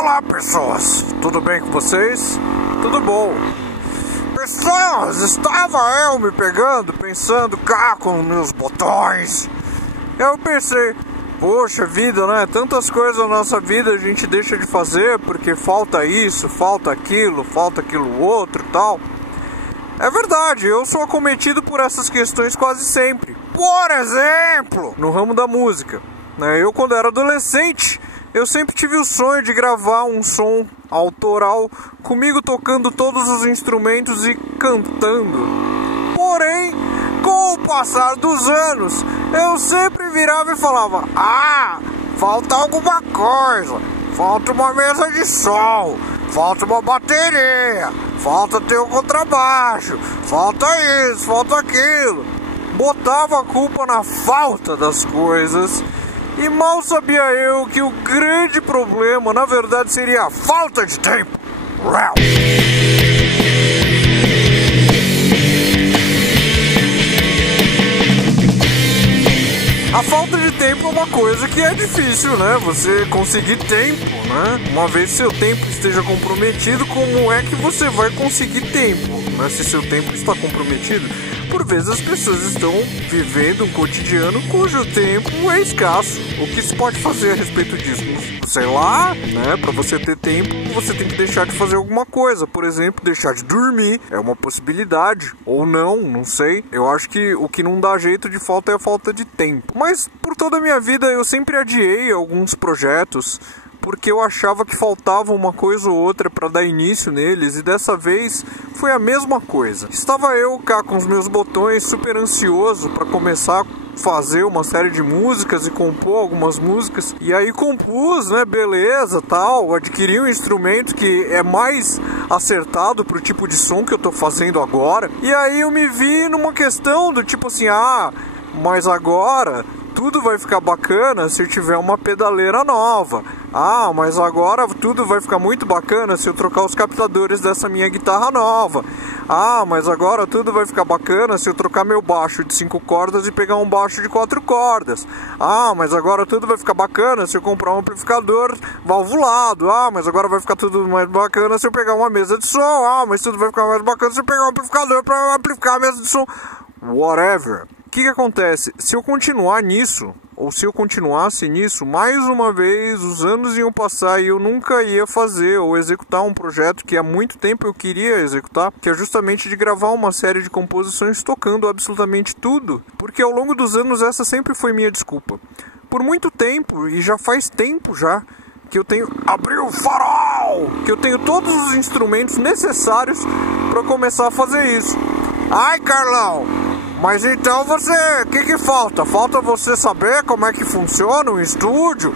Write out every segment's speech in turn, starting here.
Olá pessoas, tudo bem com vocês? Tudo bom? Pessoas, estava eu me pegando, pensando cá com meus botões. Eu pensei, poxa vida, né? Tantas coisas na nossa vida a gente deixa de fazer porque falta isso, falta aquilo outro e tal. É verdade, eu sou acometido por essas questões quase sempre. Por exemplo, no ramo da música, né? Eu quando era adolescente, eu sempre tive o sonho de gravar um som autoral comigo tocando todos os instrumentos e cantando. Porém, com o passar dos anos, eu sempre virava e falava: falta alguma coisa, falta uma mesa de som, falta uma bateria, falta ter um contrabaixo, falta isso, falta aquilo. Botava a culpa na falta das coisas. E mal sabia eu que o grande problema, na verdade, seria a falta de tempo. A falta de tempo é uma coisa que é difícil, né? Você conseguir tempo, né? Uma vez seu tempo esteja comprometido, como é que você vai conseguir tempo, né? Se seu tempo está comprometido? Por vezes as pessoas estão vivendo um cotidiano cujo tempo é escasso. O que se pode fazer a respeito disso? Sei lá, né? Para você ter tempo, você tem que deixar de fazer alguma coisa. Por exemplo, deixar de dormir é uma possibilidade. Ou não sei. Eu acho que o que não dá jeito de falta é a falta de tempo. Mas por toda a minha vida eu sempre adiei alguns projetos porque eu achava que faltava uma coisa ou outra para dar início neles, e dessa vez foi a mesma coisa. Estava eu cá com os meus botões, super ansioso para começar a fazer uma série de músicas e compor algumas músicas, e aí compus, né, beleza, tal, adquiri um instrumento que é mais acertado pro tipo de som que eu tô fazendo agora, e aí eu me vi numa questão do tipo assim, mas agora tudo vai ficar bacana se eu tiver uma pedaleira nova. Mas agora tudo vai ficar muito bacana se eu trocar os captadores dessa minha guitarra nova. Mas agora tudo vai ficar bacana se eu trocar meu baixo de 5 cordas e pegar um baixo de 4 cordas. Mas agora tudo vai ficar bacana se eu comprar um amplificador valvulado. Mas agora vai ficar tudo mais bacana se eu pegar uma mesa de som. Mas tudo vai ficar mais bacana se eu pegar um amplificador para amplificar a mesa de som. Whatever. O que acontece? Se eu continuar nisso, ou se eu continuasse nisso, mais uma vez os anos iam passar e eu nunca ia fazer ou executar um projeto que há muito tempo eu queria executar, que é justamente de gravar uma série de composições tocando absolutamente tudo, porque ao longo dos anos essa sempre foi minha desculpa. Por muito tempo, e já faz tempo já, que eu tenho... Abriu o farol! Que eu tenho todos os instrumentos necessários para começar a fazer isso. Ai, Carlão! Mas então o que falta? Falta você saber como é que funciona um estúdio.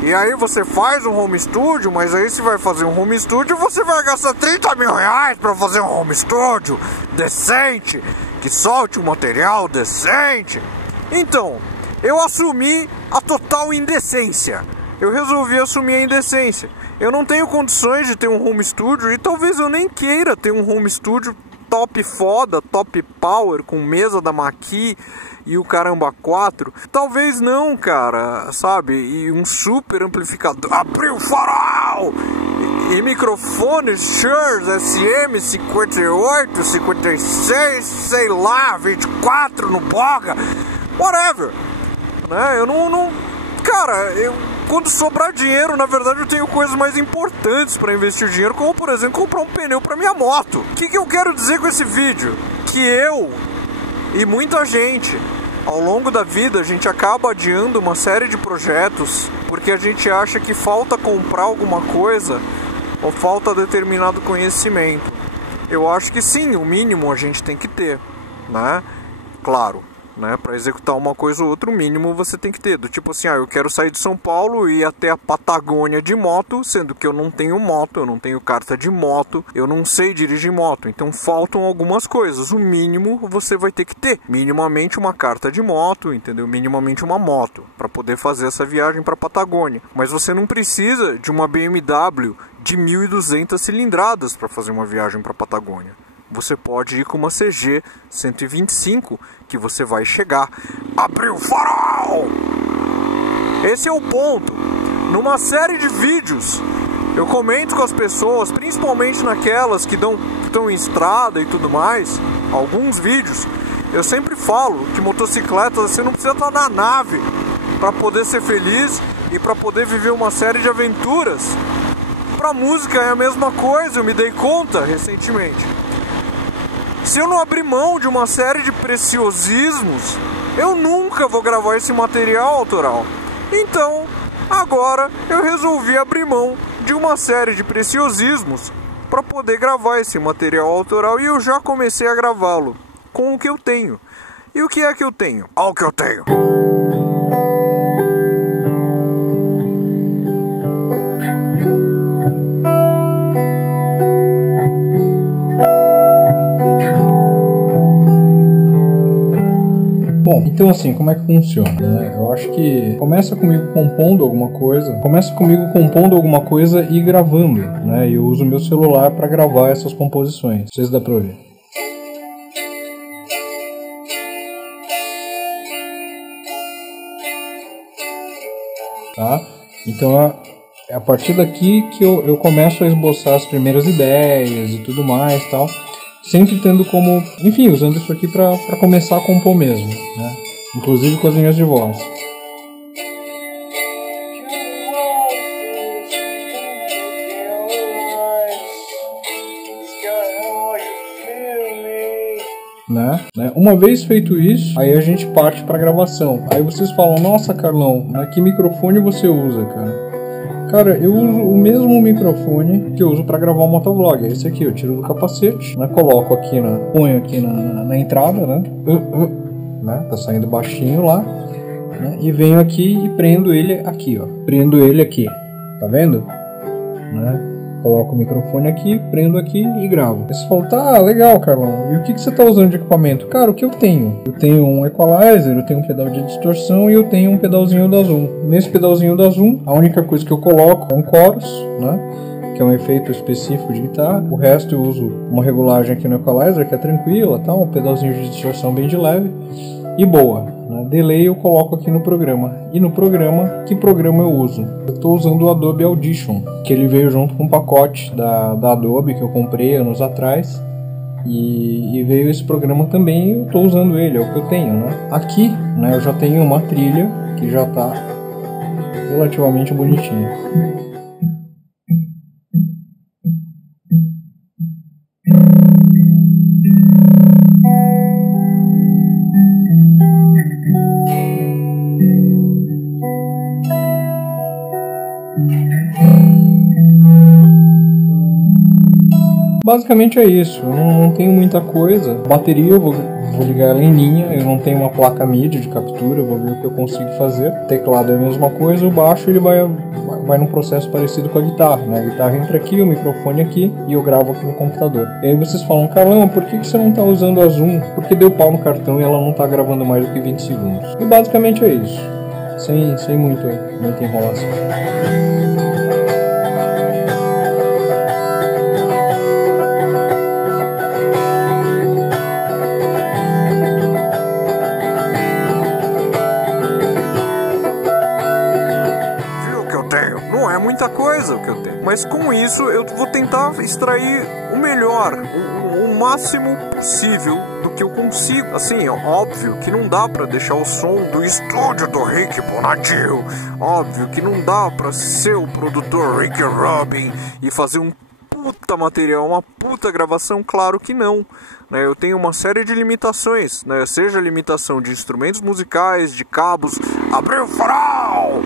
E aí você faz um home studio, mas aí se vai fazer um home studio, você vai gastar 30 mil reais para fazer um home studio decente, que solte um material decente. Então, eu assumi a total indecência. Eu resolvi assumir a indecência. Eu não tenho condições de ter um home studio e talvez eu nem queira ter um home studio top foda, top power, com mesa da Maqui e o caramba 4. Talvez não, cara, sabe? E um super amplificador. Abriu o farol! E microfones Shure SM58, 56, sei lá, 24 no boga. Whatever. Né? Eu não... Cara, quando sobrar dinheiro, na verdade eu tenho coisas mais importantes para investir dinheiro, como por exemplo comprar um pneu para minha moto. O que eu quero dizer com esse vídeo? Que eu e muita gente, ao longo da vida, a gente acaba adiando uma série de projetos porque a gente acha que falta comprar alguma coisa ou falta determinado conhecimento. Eu acho que sim, o mínimo a gente tem que ter, né? Claro. Né, para executar uma coisa ou outra, o mínimo você tem que ter. Do tipo assim, eu quero sair de São Paulo e ir até a Patagônia de moto, sendo que eu não tenho moto, eu não tenho carta de moto, eu não sei dirigir moto. Então faltam algumas coisas. O mínimo você vai ter que ter. Minimamente uma carta de moto, entendeu? Minimamente uma moto, para poder fazer essa viagem para a Patagônia. Mas você não precisa de uma BMW de 1.200 cilindradas para fazer uma viagem para a Patagônia. Você pode ir com uma CG 125 que você vai chegar. Abriu o farol! Esse é o ponto. Numa série de vídeos Eu comento com as pessoas, principalmente naquelas que estão em estrada e tudo mais, alguns vídeos, eu sempre falo que motocicleta você não precisa estar na nave para poder ser feliz e para poder viver uma série de aventuras. Para música é a mesma coisa, eu me dei conta recentemente. Se eu não abrir mão de uma série de preciosismos, eu nunca vou gravar esse material autoral. Então, agora eu resolvi abrir mão de uma série de preciosismos para poder gravar esse material autoral e eu já comecei a gravá-lo com o que eu tenho. E o que é que eu tenho? Olha o que eu tenho. Bom, então assim, como é que funciona, né? Eu acho que começa comigo compondo alguma coisa e gravando, né? Eu uso meu celular para gravar essas composições. Não sei se dá pra ouvir. Tá? Então é a partir daqui que eu começo a esboçar as primeiras ideias e tudo mais, tal. Sempre tendo como, enfim, usando isso aqui para começar a compor mesmo, né? Inclusive com as linhas de voz. Né? Uma vez feito isso, aí a gente parte para gravação. Aí vocês falam, nossa Carlão, que microfone você usa, cara? Cara, eu uso o mesmo microfone que eu uso para gravar o motovlog. É esse aqui, eu tiro do capacete, né? Coloco aqui, ponho aqui na entrada, né? Tá saindo baixinho lá, né? E venho aqui e prendo ele aqui, ó. Prendo ele aqui, tá vendo? Né? Coloco o microfone aqui, prendo aqui e gravo. Aí você fala, tá, legal, Carlão. E o que você tá usando de equipamento? Cara, o que eu tenho? Eu tenho um equalizer, eu tenho um pedal de distorção e eu tenho um pedalzinho da Zoom. Nesse pedalzinho da Zoom, a única coisa que eu coloco é um chorus, né? Que é um efeito específico de guitarra. O resto eu uso uma regulagem aqui no equalizer, que é tranquila, tá? Um pedalzinho de distorção bem de leve e boa. Delay eu coloco aqui no programa. E no programa, que programa eu uso? Eu estou usando o Adobe Audition, que ele veio junto com um pacote da Adobe que eu comprei anos atrás. E veio esse programa também, eu estou usando ele, é o que eu tenho, né? Aqui, né, eu já tenho uma trilha que já está relativamente bonitinha. Basicamente é isso, eu não tenho muita coisa. Bateria eu vou ligar ela em linha, eu não tenho uma placa MIDI de captura, eu vou ver o que eu consigo fazer. O teclado é a mesma coisa, o baixo ele vai num processo parecido com a guitarra, né? A guitarra entra aqui, o microfone aqui e eu gravo aqui no computador. E aí vocês falam, Carlão, por que você não está usando a Zoom? Porque deu pau no cartão e ela não está gravando mais do que 20 segundos. E basicamente é isso, sem muita enrolação. Muita coisa o que eu tenho, mas com isso eu vou tentar extrair o melhor, o máximo possível do que eu consigo. Assim, óbvio que não dá pra deixar o som do estúdio do Rick Bonadio, óbvio que não dá pra ser o produtor Rick Rubin e fazer um puta material, uma puta gravação, claro que não, né? Eu tenho uma série de limitações, né? Seja limitação de instrumentos musicais, de cabos, abrir o farol,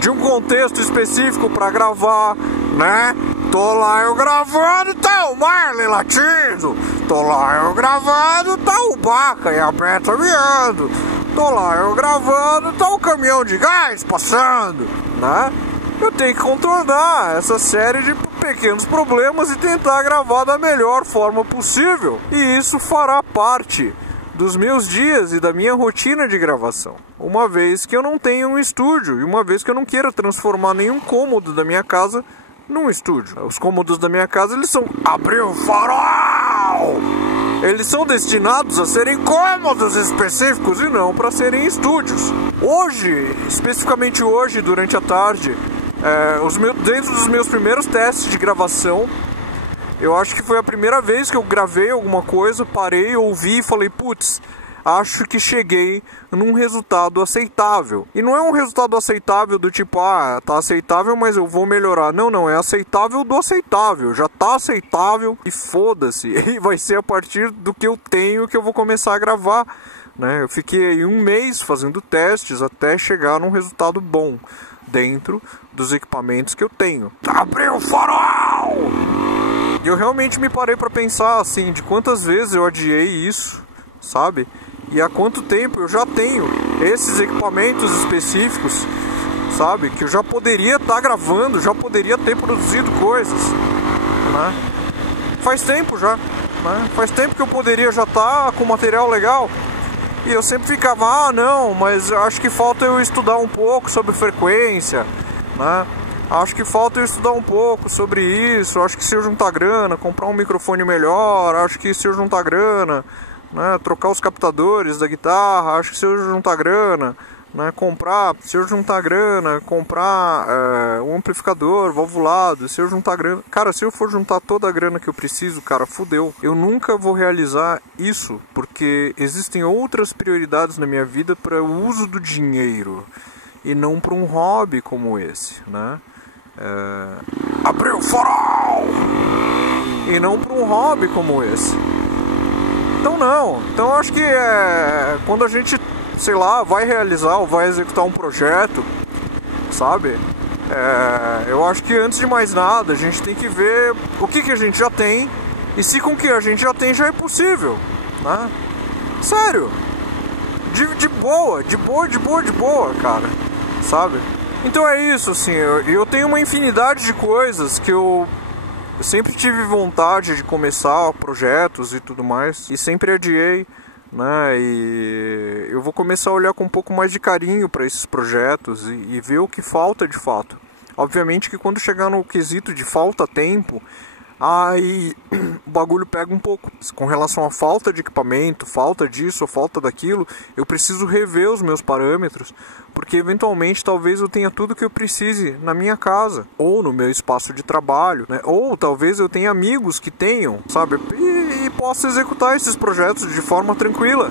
de um contexto específico para gravar, né? Tô lá eu gravando, tá o Marley latindo. Tô lá eu gravando, tá o Baca e a Beta miando. Tô lá eu gravando, tá o caminhão de gás passando, né? Eu tenho que contornar essa série de pequenos problemas e tentar gravar da melhor forma possível. E isso fará parte dos meus dias e da minha rotina de gravação, uma vez que eu não tenho um estúdio e uma vez que eu não queira transformar nenhum cômodo da minha casa num estúdio. Os cômodos da minha casa, eles são abrir o farol! Eles são destinados a serem cômodos específicos e não para serem estúdios. Hoje, especificamente hoje, durante a tarde, Dentro dos meus primeiros testes de gravação, eu acho que foi a primeira vez que eu gravei alguma coisa, parei, ouvi e falei, putz, acho que cheguei num resultado aceitável. E não é um resultado aceitável do tipo, tá aceitável, mas eu vou melhorar. Não, é aceitável do aceitável. Já tá aceitável e foda-se. E vai ser a partir do que eu tenho que eu vou começar a gravar, né? Eu fiquei aí 1 mês fazendo testes até chegar num resultado bom dentro dos equipamentos que eu tenho. Abriu o farol! E eu realmente me parei pra pensar, assim, de quantas vezes eu adiei isso, sabe? E há quanto tempo eu já tenho esses equipamentos específicos, sabe? Que eu já poderia estar gravando, já poderia ter produzido coisas, né? Faz tempo já, né? Faz tempo que eu poderia já estar com material legal. E eu sempre ficava, não, mas acho que falta eu estudar um pouco sobre frequência, né? Acho que falta eu estudar um pouco sobre isso. Acho que se eu juntar grana, comprar um microfone melhor, acho que se eu juntar grana, né, trocar os captadores da guitarra, acho que se eu juntar grana, né, comprar um amplificador valvulado, se eu juntar grana, cara, se eu for juntar toda a grana que eu preciso, cara, fudeu. Eu nunca vou realizar isso, porque existem outras prioridades na minha vida para o uso do dinheiro e não para um hobby como esse, né? Abriu o farol! E não para um hobby como esse. Então eu acho que quando a gente, sei lá, vai realizar ou vai executar um projeto, sabe? Eu acho que antes de mais nada a gente tem que ver o que a gente já tem e se com o que a gente já tem já é possível, né? Sério, de boa, cara, sabe? Então é isso, assim, eu tenho uma infinidade de coisas que eu sempre tive vontade de começar projetos e tudo mais, e sempre adiei, né? E eu vou começar a olhar com um pouco mais de carinho para esses projetos e ver o que falta de fato. Obviamente que quando chegar no quesito de falta tempo, aí o bagulho pega um pouco. Com relação à falta de equipamento, falta disso, falta daquilo, eu preciso rever os meus parâmetros, porque eventualmente talvez eu tenha tudo que eu precise na minha casa, ou no meu espaço de trabalho, né? Ou talvez eu tenha amigos que tenham, sabe? E possa executar esses projetos de forma tranquila,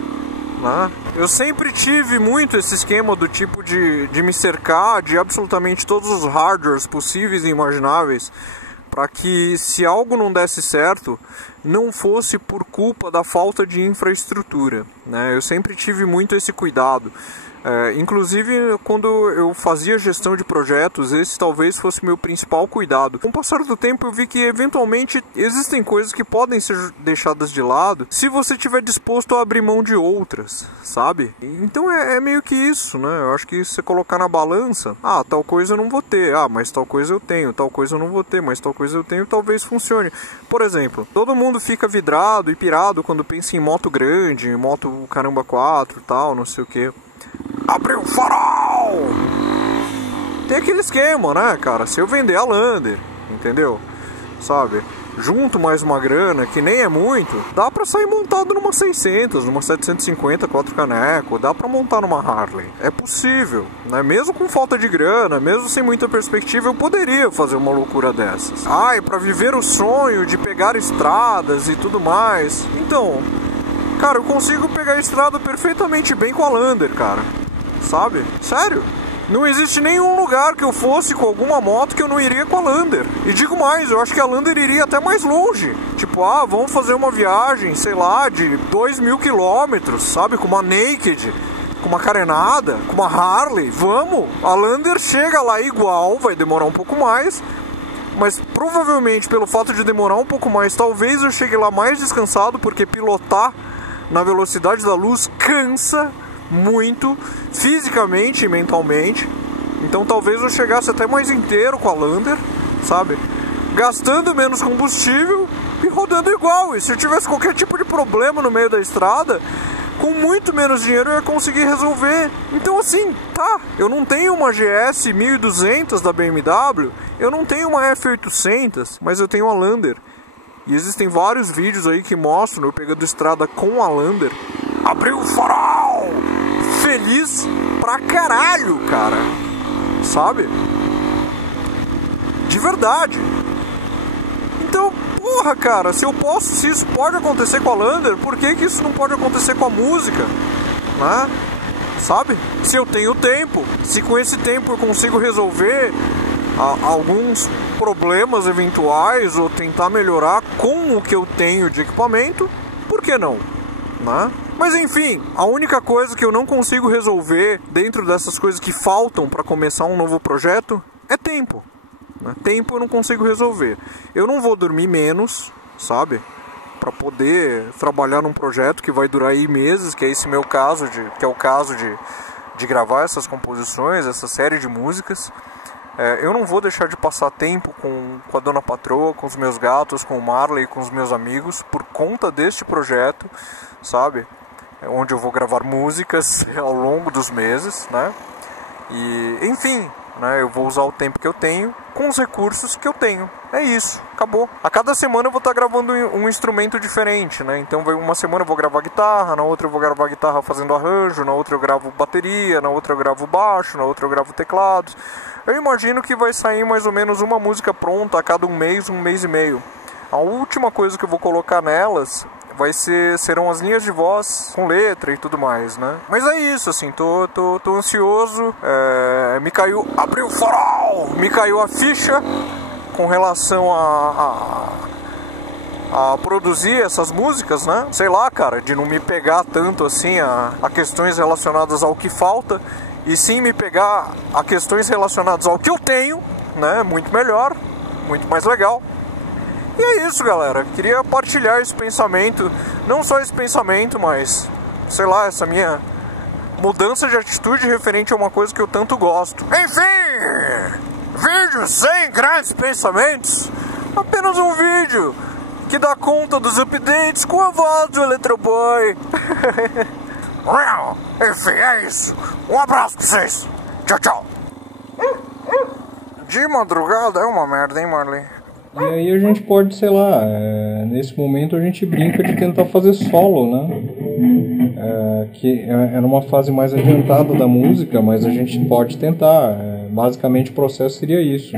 né? Eu sempre tive muito esse esquema do tipo de me cercar de absolutamente todos os hardwares possíveis e imagináveis, para que se algo não desse certo, não fosse por culpa da falta de infraestrutura, né? Eu sempre tive muito esse cuidado. Inclusive, quando eu fazia gestão de projetos, esse talvez fosse meu principal cuidado. Com o passar do tempo, eu vi que eventualmente existem coisas que podem ser deixadas de lado se você estiver disposto a abrir mão de outras, sabe? Então é meio que isso, né? Eu acho que se você colocar na balança, tal coisa eu não vou ter, mas tal coisa eu tenho, tal coisa eu não vou ter, mas tal coisa eu tenho, talvez funcione. Por exemplo, todo mundo fica vidrado e pirado quando pensa em moto grande, em moto caramba 4 e tal, não sei o que. Abriu o farol! Tem aquele esquema, né, cara? Se eu vender a Lander, entendeu? Sabe? Junto mais uma grana, que nem é muito, dá pra sair montado numa 600, numa 750, 4 caneco, dá pra montar numa Harley. É possível, né? Mesmo com falta de grana, mesmo sem muita perspectiva, eu poderia fazer uma loucura dessas. E pra viver o sonho de pegar estradas e tudo mais. Então, cara, eu consigo pegar a estrada perfeitamente bem com a Lander, cara. Sabe? Sério? Não existe nenhum lugar que eu fosse com alguma moto que eu não iria com a Lander. E digo mais, eu acho que a Lander iria até mais longe. Tipo, vamos fazer uma viagem, sei lá, de 2.000 quilômetros, sabe? Com uma Naked, com uma carenada, com uma Harley. Vamos! A Lander chega lá igual, vai demorar um pouco mais. Mas provavelmente, pelo fato de demorar um pouco mais, talvez eu chegue lá mais descansado, porque pilotar na velocidade da luz cansa muito, fisicamente e mentalmente. Então talvez eu chegasse até mais inteiro com a Lander, sabe? Gastando menos combustível e rodando igual. E se eu tivesse qualquer tipo de problema no meio da estrada, com muito menos dinheiro eu ia conseguir resolver. Então assim, eu não tenho uma GS 1200 da BMW, eu não tenho uma F800, mas eu tenho a Lander. E existem vários vídeos aí que mostram eu pegando estrada com a Lander. Abriu o farol! Feliz pra caralho, cara. Sabe? de verdade. Então, porra, cara, se isso pode acontecer com a Lander, por que isso não pode acontecer com a música? Né? Sabe? Se eu tenho tempo, se com esse tempo eu consigo resolver alguns problemas eventuais ou tentar melhorar com o que eu tenho de equipamento, por que não? Né? Mas enfim, a única coisa que eu não consigo resolver dentro dessas coisas que faltam para começar um novo projeto é tempo. Tempo eu não consigo resolver. Eu não vou dormir menos, sabe? Para poder trabalhar num projeto que vai durar aí meses, que é esse meu caso, que é o caso de gravar essas composições, essa série de músicas. Eu não vou deixar de passar tempo com a Dona Patroa, com os meus gatos, com o Marley, com os meus amigos, por conta deste projeto, sabe? Onde eu vou gravar músicas ao longo dos meses, né? E, enfim, né? Eu vou usar o tempo que eu tenho com os recursos que eu tenho. É isso, acabou. A cada semana eu vou estar gravando um instrumento diferente, né? Então uma semana eu vou gravar guitarra, na outra eu vou gravar guitarra fazendo arranjo, na outra eu gravo bateria, na outra eu gravo baixo, na outra eu gravo teclados. Eu imagino que vai sair mais ou menos uma música pronta a cada um mês e meio. A última coisa que eu vou colocar nelas serão as linhas de voz com letra e tudo mais, né? Mas é isso, assim, tô ansioso. Abriu o farol! Me caiu a ficha com relação a produzir essas músicas, né? Sei lá, cara, de não me pegar tanto assim a questões relacionadas ao que falta, e sim me pegar a questões relacionadas ao que eu tenho, né? Muito melhor, muito mais legal. E é isso, galera. Queria partilhar esse pensamento, não só esse pensamento, mas, sei lá, essa minha mudança de atitude referente a uma coisa que eu tanto gosto. Enfim, vídeo sem grandes pensamentos, apenas um vídeo que dá conta dos updates com a voz do Electro Boy. Enfim, é isso. Um abraço pra vocês. Tchau, tchau. De madrugada é uma merda, hein, Marley? E aí a gente pode, sei lá, nesse momento a gente brinca de tentar fazer solo, né? Que era uma fase mais adiantada da música, mas a gente pode tentar. Basicamente o processo seria isso.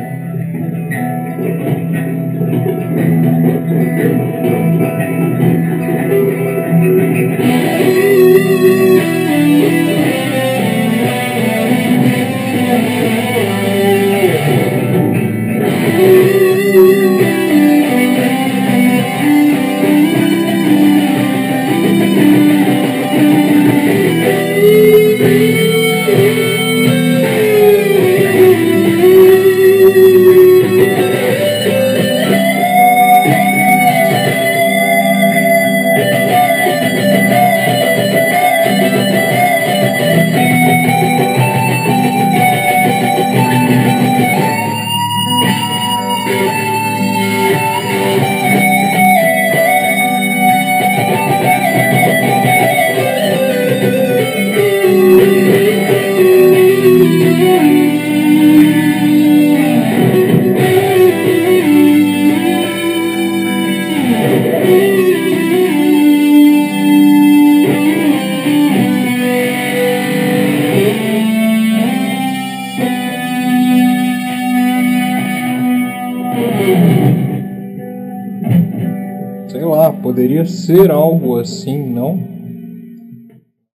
Sei lá, poderia ser algo assim, não?